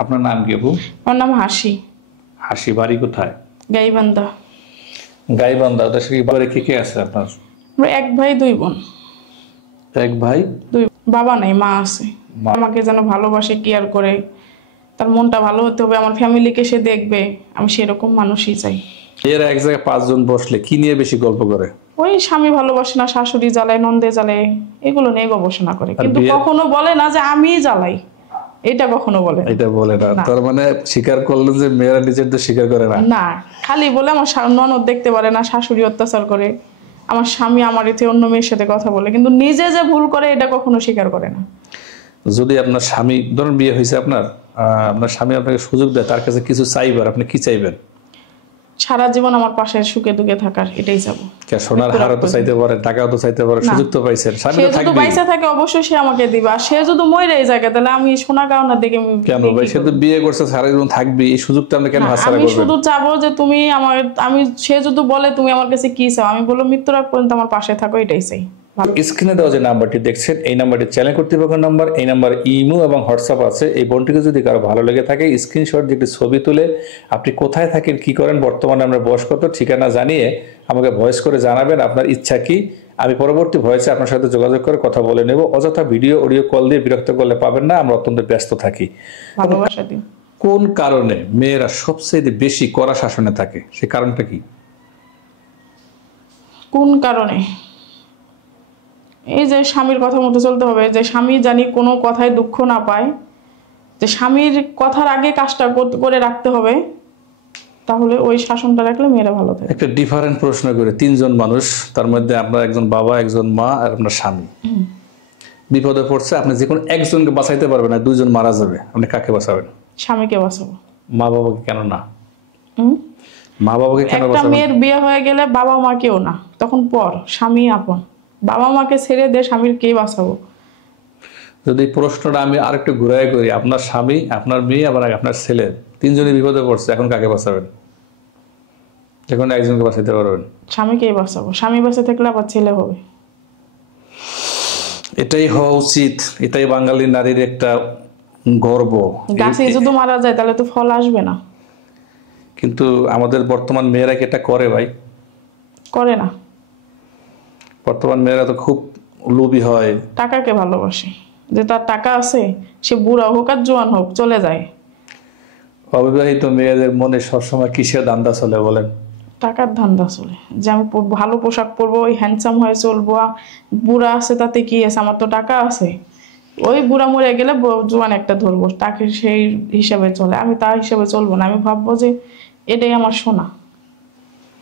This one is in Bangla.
আপনার নাম কি আপু? আমার নাম হাসি। হাসি, বাড়ি কোথায়? গাইবান্ধা। গাইবান্ধা। ওদের সাথে বাড়ি কে কে আছে আপনার? আমরা এক ভাই দুই বোন। এক ভাই দুই বাবা নাই, মা আছে। মা। আমাকে যেন ভালোবাসে, কেয়ার করে, তার মনটা ভালো হতে হবে, আমার ফ্যামিলিকে সে দেখবে, আমি সেরকম মানুষই চাই। এর এক জায়গায় 5 জন বসলে কি নিয়ে বেশি গল্প করে? ওই স্বামী ভালোবাসে না, শাশুড়ি জ্বালায়, নন্দে জ্বালায়, এগুলো নিয়ে গবেষণা করে, কিন্তু কখনো বলে না যে আমি জ্বালাই, এটা কখনো বলে না। এটা বলে না। তার মানে স্বীকার করলেন যে মেয়েরা নিজেদের স্বীকার করে না। না, খালি বলে আমার ননদ দেখতে পারে না, শাশুড়ি অত্যাচার করে, আমার স্বামী আমার এতে অন্য মেয়ের সাথে কথা বলে, কিন্তু নিজে যে ভুল করে এটা কখনো স্বীকার করে না। যদি আপনার স্বামী, ধরুন বিয়ে হয়েছে আপনার, আপনার স্বামী আপনাকে সুযোগ দেয়, তার কাছে কিছু চাইবার, আপনি কি চাইবেন? সারা জীবন আমার পাশে সুখে দুঃখে থাকার, এটাই চাবো। সোনার হারও তো চাইতে পারে, টাকাও তো চাইতে পারে, সুযোগ তো পাইছেন, স্বামী সে তো যদি থাকবেই। পয়সা থাকে অবশ্যই সে আমাকে দিবে, আর সে যদি মরে এই জায়গা, তাহলে আমি সোনা গয়না দেখে কেন ভাই? সে তো বিয়ে করছে, সারা জীবন থাকবে, এই সুযোগটা আপনি কেন হাতছাড়া আমি করবেন? শুধু চাবো যে তুমি আমার, সে যদি বলে তুমি আমার কাছে কি চাও, আমি বলবো মৃত্যুর আগ পর্যন্ত আমার পাশে থাকো, এটাই চাই। স্ক্রিনে দেওয়া যে নাম্বারটি দেখছেন, এই নাম্বারটি চ্যানেল কর্তৃপক্ষের নাম্বার। এই নাম্বার ইমো এবং হোয়াটসঅ্যাপ আছে। এই বোনটিকে যদি কারো ভালো লেগে থাকে, স্ক্রিনশট দিয়ে একটি ছবি তুলে আপনি কোথায় থাকেন, কি করেন, বর্তমানে আমরা বয়স কত, ঠিকানা জানিয়ে আমাকে ভয়েস করে জানাবেন আপনার ইচ্ছা কি। আমি পরবর্তী ভয়েসে আপনার সাথে যোগাযোগ করে কথা বলে নেব। অযথা ভিডিও অডিও কল দিয়ে বিরক্ত করলে পাবেন না, আমরা অত্যন্ত ব্যস্ত থাকি। ভালোবাসা দিন। কোন কারণে মেয়েরা সবচেয়ে বেশি কড়া শাসনে থাকে, সে কারণটা কি? কোন কারণে? এই যে স্বামীর কথা মতো চলতে হবে, যে স্বামী জানি কোনো কথায় দুঃখ না পায়, যে স্বামীর কথার আগে কাজটা করে রাখতে হবে, তাহলে ওই শাসনটা রাখলে মেয়েরা ভালো থাকে। একটা ডিফারেন্ট প্রশ্ন করে, 3 জন মানুষ, তার মধ্যে আপনার একজন বাবা, একজন মা আর আপনার স্বামী বিপদে পড়ছে, আপনি যে কোনো একজনকে বাঁচাইতে পারবেন না, 2 জন মারা যাবে, আপনি কাকে বাঁচাবেন? স্বামীকে বাঁচাবো। মা বাবাকে কেন না? মা বাবাকে কেন একটা বাঁচাবেন? মেয়ের বিয়ে হয়ে গেলে বাবা মা কেউ না, তখন পর স্বামী আপন। বাবা মাকে ছেড়ে দিয়ে স্বামীর কে বাঁচাবো? যদি প্রশ্নটা আমি আরেকটু ঘুরাই করি, আপনার স্বামী, আপনার মেয়ে, আবার আপনার ছেলে, 3 জনই বিপদে পড়ছে, এখন কাকে বাঁচাবেন? এখন একজনকে বাঁচাইতে পারবেন। স্বামীকেই বাঁচাবো। স্বামী বেঁচে থাকলে আবার ছেলে হবে। এটাই হওয়া উচিত, এটাই বাঙালি নারীর একটা গর্ব। গাছে যদি মারা যায় তাহলে তো ফল আসবে না। কিন্তু আমাদের বর্তমান মেয়েরা কি এটা করে ভাই? করে না। বর্তমান মেয়েরা তো খুব লোভী হয়, টাকাকে ভালোবাসে, যে তার টাকা আছে, সে বুড়া হোক আর জোয়ান হোক চলে যায়। অবিবাহিত মেয়েদের মনে সবসময় কিসের ধান্দা চলে বলেন? টাকার ধান্দা চলে, যে আমি ভালো পোশাক পরবো, ওই হ্যান্ডসাম হয়ে চলবো, বুড়া আছে তাতে কি আছে, আমার তো টাকা আছে, ওই বুড়া মরে গেলে জোয়ান একটা ধরবো, তাকে সেই হিসাবে চলে। আমি তার হিসাবে চলবো না, আমি ভাববো যে এটাই আমার সোনা।